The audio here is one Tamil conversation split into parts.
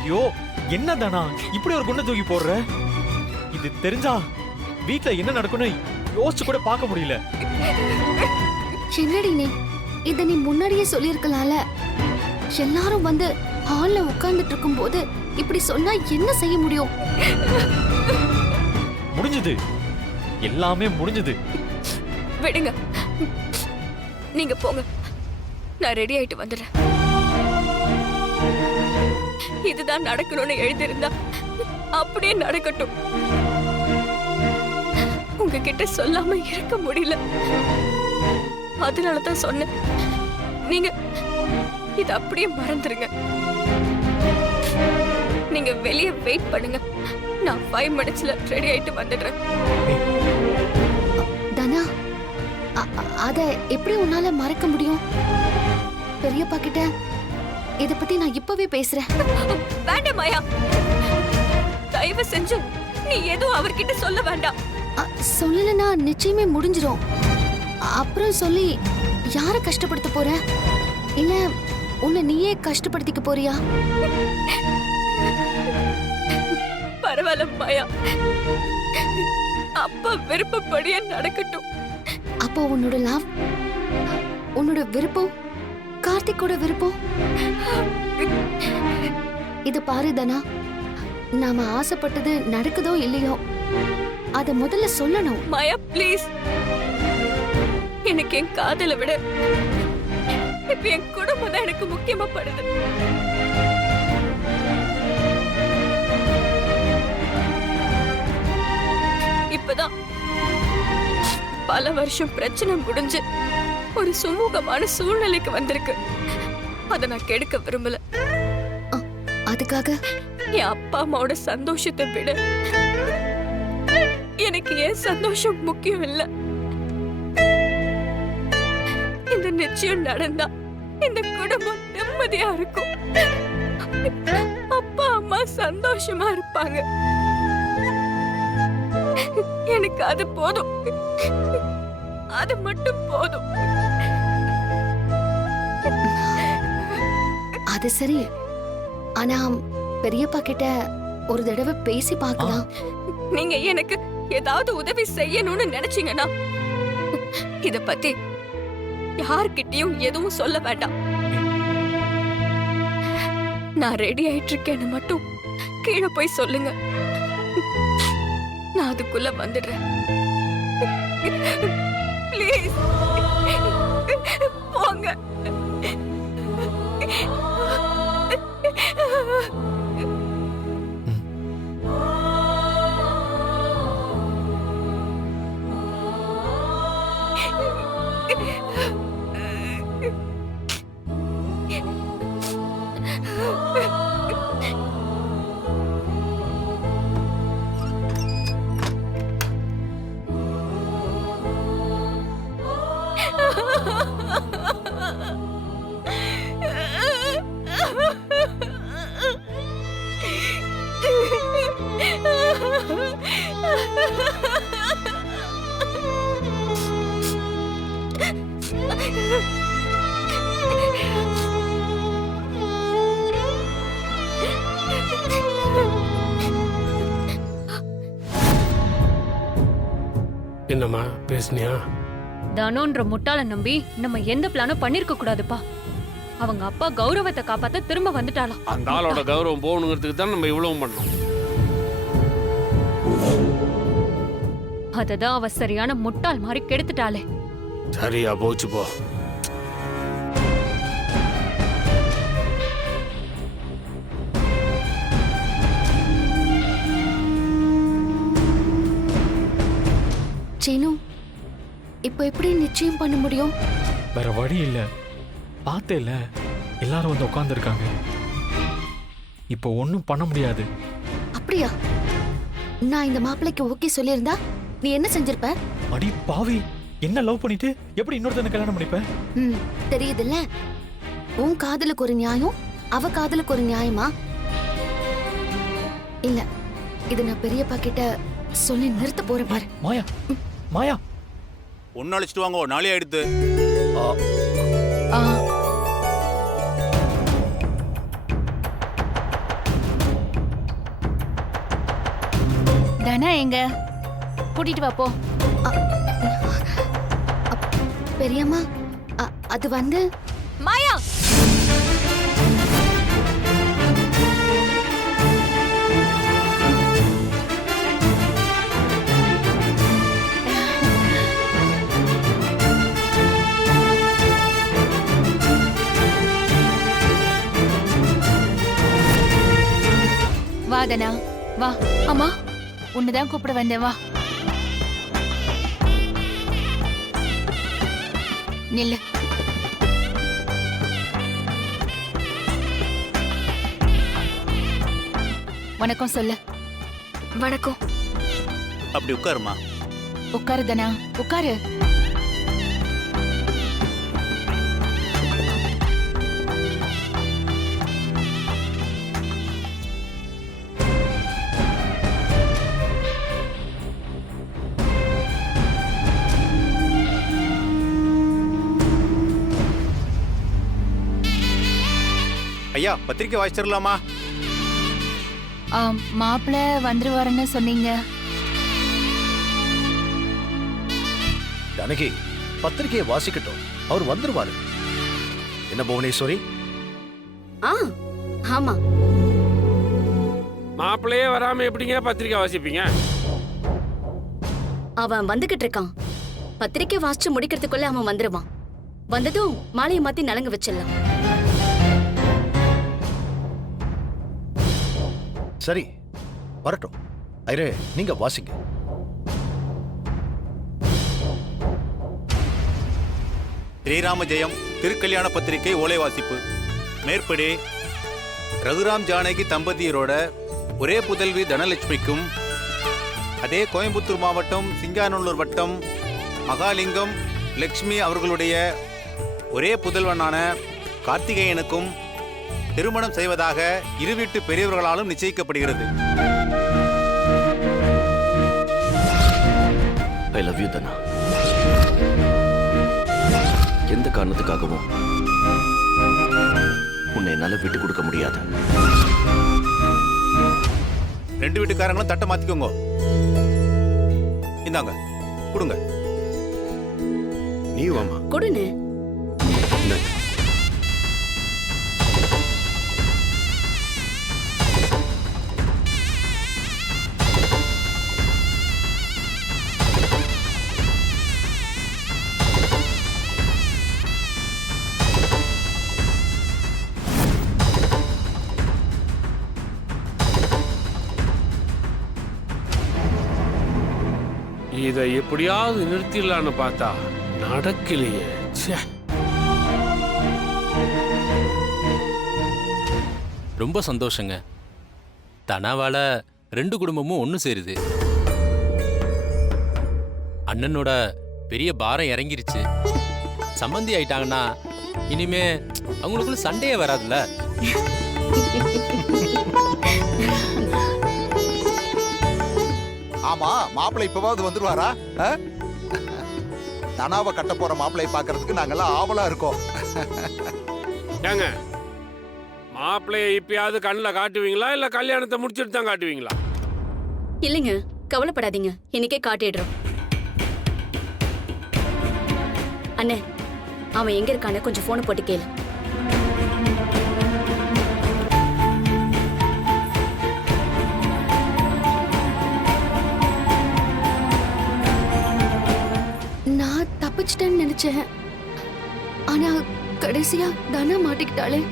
ஐயோ என்னதானா இப்படி ஒரு குண்டை தூக்கி போடுற? இது தெரிஞ்சா வீட்ல என்ன நடக்கும்னு யோசிச்சு கூட பார்க்க முடியல. என்னடி நீ இத நீ முன்னாடியே சொல்லிருக்கலாம்ல. எல்லாரும் வந்து ஹால்ல உட்கார்ந்துட்டு இருக்கும்போது இப்படி சொன்னா என்ன செய்ய முடியும்? முடிஞ்சது, எல்லாமே முடிஞ்சது. விடுங்க, நீங்க போங்க, நான் ரெடி ஆயிட்டு வந்துடுறேன். இதுதான் நடக்கணும்னு எழுதியிருந்தா அப்படியே நடக்கட்டும். உங்ககிட்ட சொல்லாம இருக்க முடியல, அதனாலதான் சொன்னேன். நீங்க இத அப்படியே மறந்துருங்க. நீங்க வெளியே வெயிட் பண்ணுங்க, நான் 5 மினிட்ஸ்ல ரெடி ஆயிட்டு வந்துடுறேன். தனா, அத எப்படி உன்னால மறக்க முடியும்? பெரியப்பா கிட்ட இத பத்தி நான் இப்பவே பேசுறேன். வேண்டாம் மாயா, தயவு செஞ்சு நீ எதுவும் அவர்கிட்ட சொல்ல வேண்டாம். சொல்லலனா நிச்சயமே முடிஞ்சிரும். அப்புறம் சொல்லி யார கஷ்டப்படுத்த போற? இல்ல உன்னை நீயே கஷ்டப்படுத்திக்க போறியா? பரவாயில்ல மாயா, அப்பா விருப்பப்படியே நடக்கட்டும். அப்போ உன்னோட லவ், உன்னோட விருப்பம் கார்த்திக்கோட விருப்பம். இது பாரு தனா, நாம ஆசைப்பட்டது நடக்குதோ இல்லையோ அத முதல்ல சொல்லணும். மாயா ப்ளீஸ், எனக்கு என் காதலை விட இப்ப என் குடும்பம் தான் எனக்கு முக்கியமா படுது. இப்பதான் பல வருஷம் பிரச்சனை முடிஞ்சு ஒரு சுமூகமான சூழ்நிலைக்கு வந்திருக்கு. அத நான் கெடுக்க விரும்பல. அதுக்காக என் அப்பா அம்மாவோட சந்தோஷத்தை விட எனக்கு ஏன் சந்தோஷம் முக்கியம் இல்ல. இந்த நிச்சயம் நடந்தா இந்த குடும்பம் நிம்மதியா இருக்கும், அப்பா அம்மா சந்தோஷமா இருப்பாங்க. எனக்கு அது போதும், அது மட்டும் போதும். அது சரி, ஆனா பெரியப்பா கிட்ட ஒரு தடவை பேசி பார்க்கலாம். நீங்க எனக்கு ஏதாவது உதவி செய்யணும்னு நினைச்சீங்கன்னா இத பத்தி யார்கிட்டயும் எதுவும் சொல்ல வேண்டாம். நான் ரெடி ஆயிட்டு இருக்கேன்னு மட்டும் கீழே போய் சொல்லுங்க, நான் அதுக்குள்ள வந்துடுறேன். ப்ளீஸ் போங்க. என்னம்மா பேசுனியா? தனோன்ற முட்டாள நம்பி நம்ம எந்த பிளானும் பண்ணிருக்க கூடாதுப்பா. அவங்க அப்பா கௌரவத்தை காப்பாத்த திரும்ப வந்துட்டாலாம். அந்த ஆளோட கௌரவம் போகணுங்கிறதுக்கு தான் நம்ம இவ்வளவு பண்ணோம். அததான் அவ சரியான முட்டாள் மாதிரி கெடுத்துட்டாளே. சரியா போச்சு போ. சீனு, இப்போ எப்படி நிச்சயம் பண்ண முடியும்? வேற வழி இல்ல. பார்த்தேல, எல்லாரும் வந்து உட்கார்ந்து இருக்காங்க. இப்போ ஒண்ணும் பண்ண முடியாது. அப்படியா? நான் இந்த மாப்பிள்ளைக்கு ஓகே சொல்லியிருந்தா நீ என்ன செஞ்சிருப்ப? அடி பாவி, என்ன லவ் பண்ணிட்டு எப்படி இன்னொருத்தனை கல்யாணம் பண்ணிப்ப? தெரியுதுல்ல, உன் காதலுக்கு ஒரு நியாயம், அவ காதலுக்கு ஒரு நியாயமா? இல்ல, இது நான் பெரியப்பா கிட்ட சொல்லி நிறுத்த போறேன் பாரு. மாயா, மாயா, ஒன்னு அழைச்சிட்டு வாங்க, நாளே எடுத்து. தனா எங்க கூட்டிட்டு வா போ. பெரியம்மா அது வந்து மாயா, வா தனா வா. அம்மா, உன்னதான் கூப்பிட வந்தேன், வா. நில்லு. வணக்கம் சொல்லு. வணக்கம். அப்படி உட்காருமா. உட்காரு தனா, உட்காரு. ஐயா, பத்திரிக்கை வாசிச்சிடலாமா? மாப்பிள்ள வந்துருவாருன்னு சொன்னீங்க. ஜானகி, பத்திரிகையை வாசிக்கட்டும், அவர் வந்துருவாரு. என்ன புவனேஸ்வரி? ஆமா. மாப்பிள்ளையே வராம எப்படிங்க பத்திரிக்கை வாசிப்பீங்க? அவன் வந்துகிட்டு இருக்கான். பத்திரிக்கை வாசிச்சு முடிக்கிறதுக்குள்ள அவன் வந்துருவான். வந்ததும் மாலையை மாத்தி நலங்கு வச்சிடலாம். சரி, வரட்டும். ஐரே, நீங்க வாசிங்க. ஸ்ரீராம ஜெயம் திருக்கல்யாண பத்திரிகை ஓலை வாசிப்பு. மேற்படி ரகுராம் ஜானகி தம்பதியரோட ஒரே புதல்வி தனலட்சுமிக்கும் அதே கோயம்புத்தூர் மாவட்டம் சிங்காநல்லூர் வட்டம் மகாலிங்கம் லட்சுமி அவர்களுடைய ஒரே புதல்வனான கார்த்திகேயனுக்கும் திருமணம் செய்வதாக இரு வீட்டு பெரியவர்களாலும் நிச்சயிக்கப்படுகிறது. ஐ லவ் யூ தனா. எந்த காரணத்துக்காகவும் உன்னை என்னால விட்டு கொடுக்க முடியாது. ரெண்டு வீட்டுக்காரங்களும் தட்டை மாத்திக்கோங்க. இந்தாங்க, கொடுங்க. நீ வாமா. கொடுன்னு. இதை எப்படியாவது நிறுத்திடலான்னு பார்த்தா நடக்கலையே. ரொம்ப சந்தோஷங்க. தனாவால ரெண்டு குடும்பமும் ஒன்று சேருது. அண்ணனோட பெரிய பாரம் இறங்கிருச்சு. சம்பந்தி ஆயிட்டாங்கன்னா இனிமே அவங்களுக்குள்ள சண்டையே வராதுல்ல. ஆமா, மாப்பிள்ளை இப்பவாவது வந்துருவாரா? தனாவை கட்ட போற மாப்பிள்ளையை பாக்குறதுக்கு நாங்கெல்லாம் ஆவலா இருக்கோம். ஏங்க, மாப்பிள்ளையை இப்பயாவது கண்ணில் காட்டுவீங்களா இல்ல கல்யாணத்தை முடிச்சுட்டு தான் காட்டுவீங்களா? இல்லைங்க, கவலைப்படாதீங்க, இன்னைக்கே காட்டிடுறோம். அண்ணே, அவன் எங்க இருக்கான்னு கொஞ்சம் போனை போட்டு கேளு. நான் தப்பிச்சிட்டேன்னு நினைச்சேன். ஆனா கடைசியா தனா மாட்டிக்கிட்டாளே.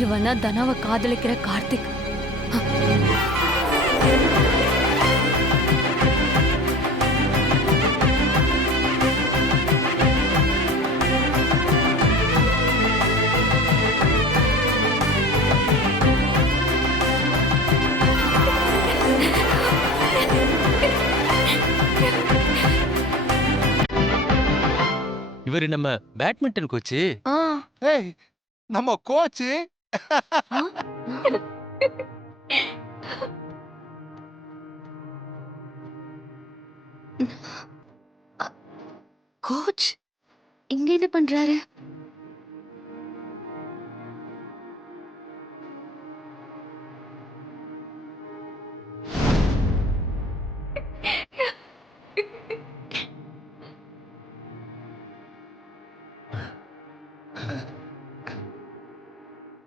இவன் தான் தனாவை காதலிக்கிற கார்த்திக். இவர் நம்ம பேட்மிண்டன் கோச்சு. ஏய் நம்ம கோச்சு. கோச் இங்க என்ன பண்றாரு?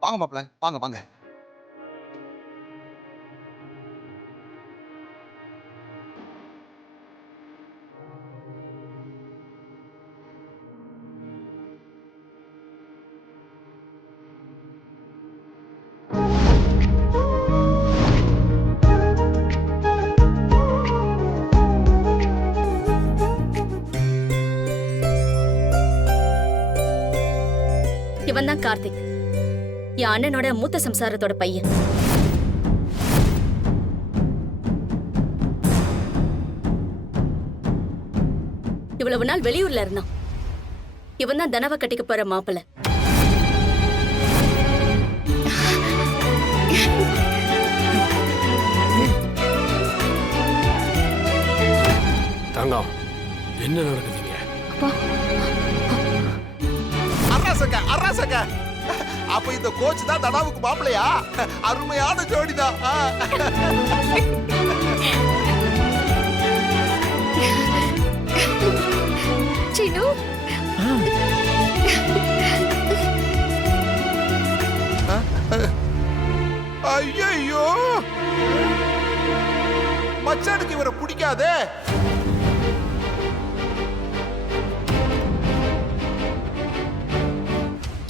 வாங்க மாப்ள, வாங்க வாங்க. இவன் தான் கார்த்திக், என் அண்ணனோட மூத்த சம்சாரத்தோட பையன். இவ்வளவு நாள் வெளியூர்ல இருந்தான். இவன் தான் தனவ கட்டிக்க போற மாப்பிள்ள. தங்கம், என்ன நடக்குதுங்க? அரசங்க அரசங்க. அப்ப இந்த கோச் தான் தனாவுக்கு மாப்பிளையா? அருமையான ஜோடிதான். சினு ஐயோ, மச்சானுக்கு இவரை பிடிக்காதே.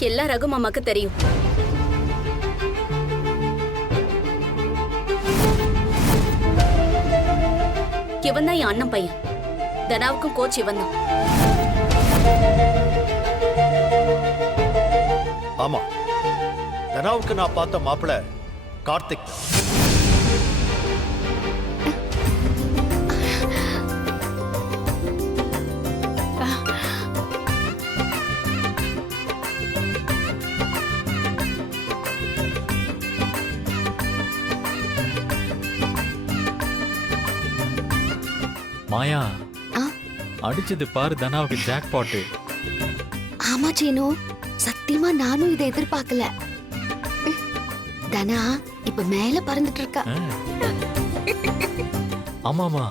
எல்லாம் ரகு மாமாக்கு தெரியும். இவன் தான் என் அண்ணன் பையன். தனாவுக்கும் கோச் இவன் தான். ஆமா, தனாவுக்கு நான் பார்த்த மாப்பிள்ள கார்த்திக் தான். மாயா, அடிச்சது பாரு தனாவுக்கு ஜாக் பாட்டு. ஆமா சீனு, சத்தியமா நானும் இதை எதிர்பார்க்கல. தனா இப்ப மேல பறந்துட்டு இருக்கா. ஆமாமா,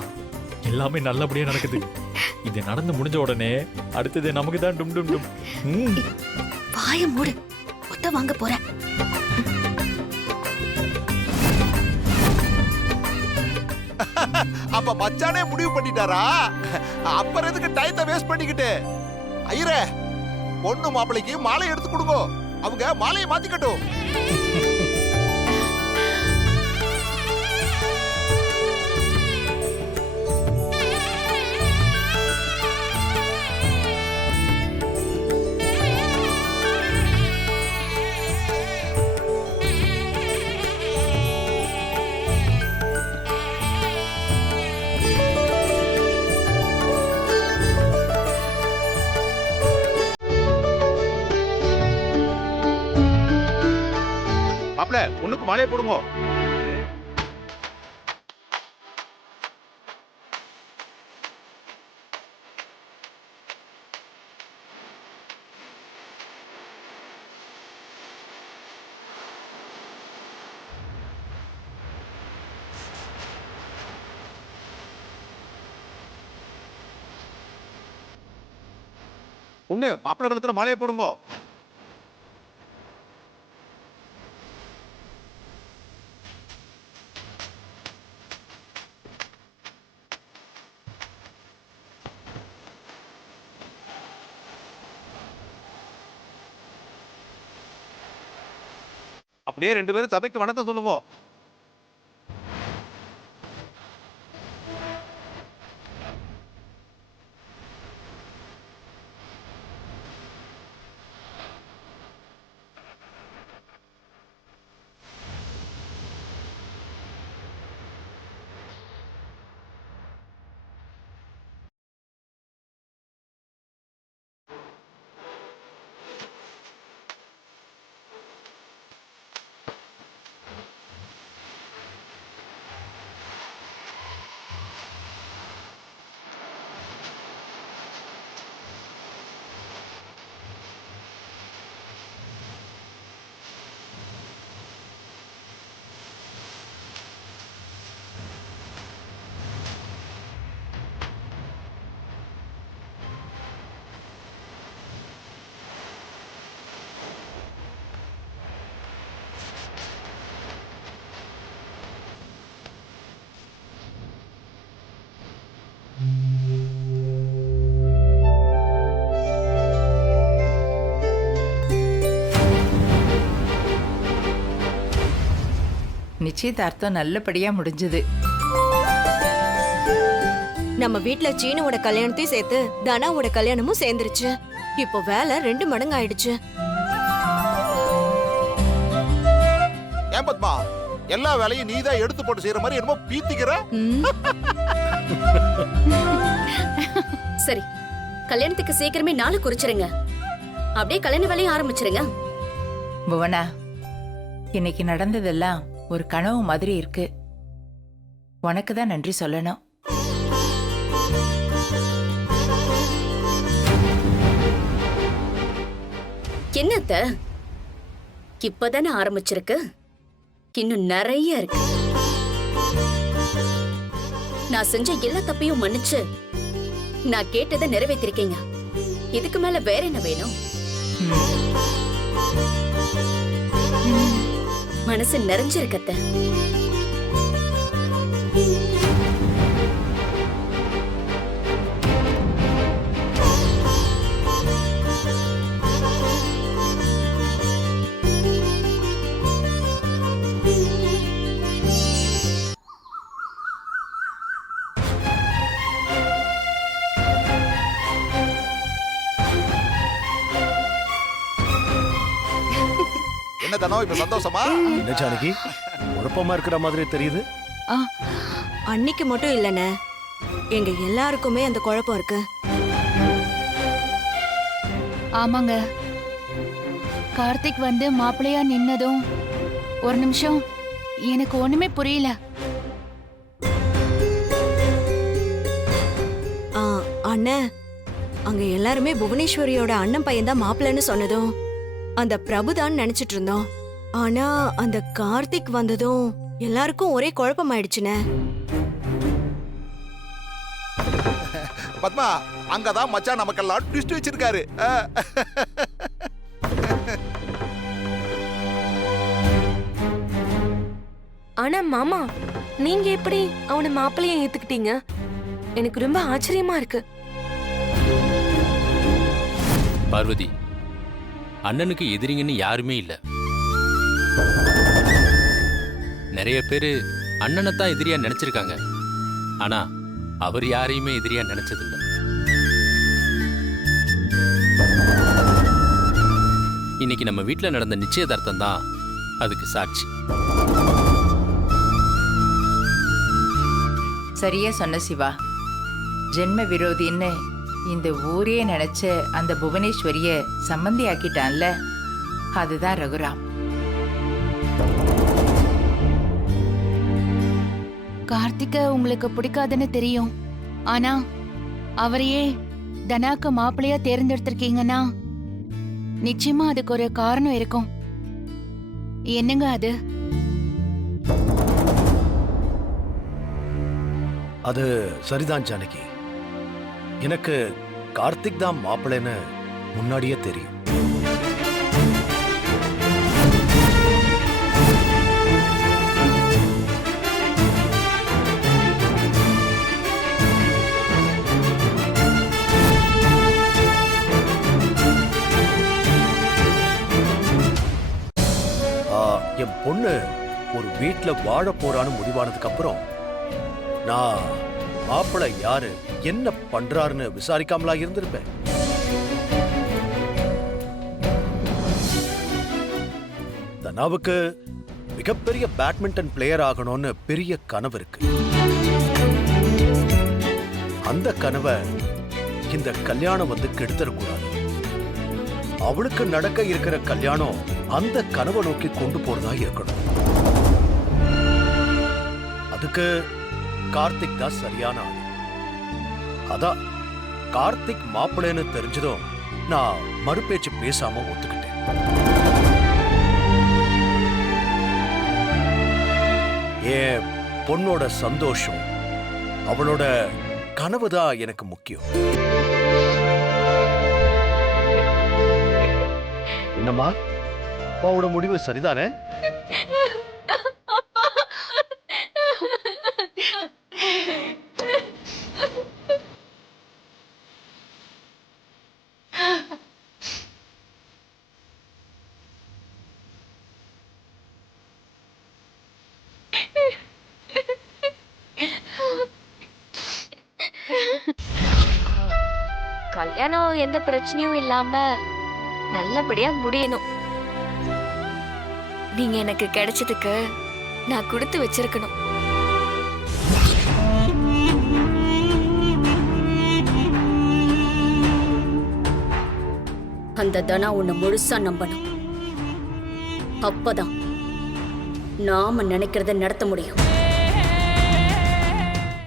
எல்லாமே நல்லபடியா நடக்குது. இது நடந்து முடிஞ்ச உடனே அடுத்தது நமக்கு தான் டும் டும் டும். வாய மூடு, ஒத்த வாங்க போற. அப்ப மச்சானே முடிவு பண்ணிட்டாரா? அப்புறம் எதுக்கு டைத்தை வேஸ்ட் பண்ணிக்கிட்டு? ஐயரே, பொண்ணு மாப்பிளைக்கு மாலை எடுத்து கொடுங்க. அவங்க மாலையை மாத்திக்கட்டும். மாப்பிள, பொண்ணுக்கு மாலையை போடுங்க. பொண்ணு மாப்பிள்ள இடத்துல மாலையை போடுங்க. அப்படியே 2 பேரும் சபைக்கு வணக்கம் சொல்லுவோம். நிச்சயதார்த்தம் நல்லபடியா முடிஞ்சது. நம்ம வீட்ல சீனுவோட கல்யாணத்தையும் சேர்த்து தனாவோட கல்யாணமும் சேர்ந்துருச்சு. இப்போ வேலை 2 மடங்கு ஆயிடுச்சு. ஏன் பத்மா, எல்லா வேலையும் நீதான் எடுத்து போட்டு செய்யற மாதிரி என்னமோ பீத்திக்கிற. சரி, கல்யாணத்துக்கு சீக்கிரமே நாளை குறிச்சிருங்க. அப்படியே கல்யாண வேலையும் ஆரம்பிச்சிருங்க. புவனா, இன்னைக்கு நடந்ததெல்லாம் ஒரு கனவு மாதிரி இருக்கு. உனக்கு தான் நன்றி சொல்லணும். என்னத்த, இப்பதானே ஆரம்பிச்சிருக்கு, இன்னும் நிறைய இருக்கு. நான் செஞ்ச எல்லா தப்பையும் மன்னிச்சு நான் கேட்டதை நிறைவேற்றிருக்கீங்க. இதுக்கு மேல வேற என்ன வேணும்? மனசு நிறைஞ்சிருக்கத்த. என்ன தானோ இப்ப சந்தோஷமா? என்ன ஜானகி, குழப்பமா இருக்கிற மாதிரி தெரியுது. அன்னைக்கு மட்டும் இல்லனே, எங்க எல்லாருக்குமே அந்த குழப்பம் இருக்கு. ஆமாங்க, கார்த்திக் வந்து மாப்பிள்ளையா நின்னதும் ஒரு நிமிஷம் எனக்கு ஒண்ணுமே புரியல. அண்ணே, அங்க எல்லாருமே புவனேஸ்வரியோட அண்ணன் பையன் தான் மாப்பிள்ளைன்னு சொன்னதும் அந்த பிரபுதான் நினைச்சிட்டு இருந்தோம். ஆனா அந்த கார்த்திக் வந்ததும் எல்லாருக்கும் ஒரே குழப்பமாயிடுச்சுனே. பத்மா, அங்கதான் மச்சான் நமக்கெல்லாம் ட்விஸ்ட் வச்சிருக்காரு. ஆனா மாமா, நீங்க எப்படி அவனை மாப்பிள்ளைய ஏத்துக்கிட்டீங்க? எனக்கு ரொம்ப ஆச்சரியமா இருக்கு. பார்வதி, அண்ணனுக்கு எதிரிங்கன்னு யாருமே இல்ல. நிறைய பேரு அண்ணனை தான் எதிரியா நினைச்சிருக்காங்க. ஆனா அவர் யாரையுமே எதிரியா நினைச்சதில்ல. இன்னைக்கு நம்ம வீட்டுல நடந்த நிச்சயதார்த்தம் தான் அதுக்கு சாட்சி. சரியா சொன்ன சிவா. ஜென்ம விரோதின்னு இந்த ஊரே நினைச்ச அந்த புவனேஸ்வரிய சம்பந்தி ஆக்கிட்டான்ல, அதுதான் ரகுராம். கார்த்திக்க உங்களுக்கு பிடிக்காதுன்னு தெரியும், ஆனா அவரையே தனாக்கு மாப்பிள்ளையா தேர்ந்தெடுத்திருக்கீங்கன்னா நிச்சயமா அதுக்கு ஒரு காரணம் இருக்கும். என்னங்க அது? அது சரிதான் ஜானகி. எனக்கு கார்த்திக் தான் மாப்பிள்ளைன்னு முன்னாடியே தெரியும். என் பொண்ணு ஒரு வீட்ல வாழ போறான்னு முடிவானதுக்கு அப்புறம் நான் மாப்பிள்ளை யாரு என்ன பண்றாருன்னு விசாரிக்காமலா இருந்திருப்பேன். தனாவுக்கு மிகப்பெரிய பேட்மிண்டன் பிளேயர் ஆகணும்னு பெரிய கனவு இருக்கு. அந்த கனவை இந்த கல்யாணம் வந்து கெடுத்துடக்கூடாது. அவளுக்கு நடக்க இருக்கிற கல்யாணம் அந்த கனவை நோக்கி கொண்டு போறதா இருக்கணும். அதுக்கு கார்த்திக் தான் சரியான ஆள். அதான் கார்த்திக் மாப்பிள்ளைன்னு தெரிஞ்சதும் நான் மறுபேச்சு பேசாம ஒத்துக்கிட்டேன். என் பொண்ணோட சந்தோஷம், அவளோட கனவுதான் எனக்கு முக்கியம். என்னம்மா, அப்பாவோட முடிவு சரிதானே? கல்யாணம் எந்த பிரச்சனையும் இல்லாம நல்லபடியா முடியணும். நீங்க எனக்கு கிடைச்சதுக்கு நான் கொடுத்து வச்சிருக்கணும். அந்த தனா உன்னை முழுசா நம்பணும். அப்பதான் நாம நினைக்கிறத நடத்த முடியும்.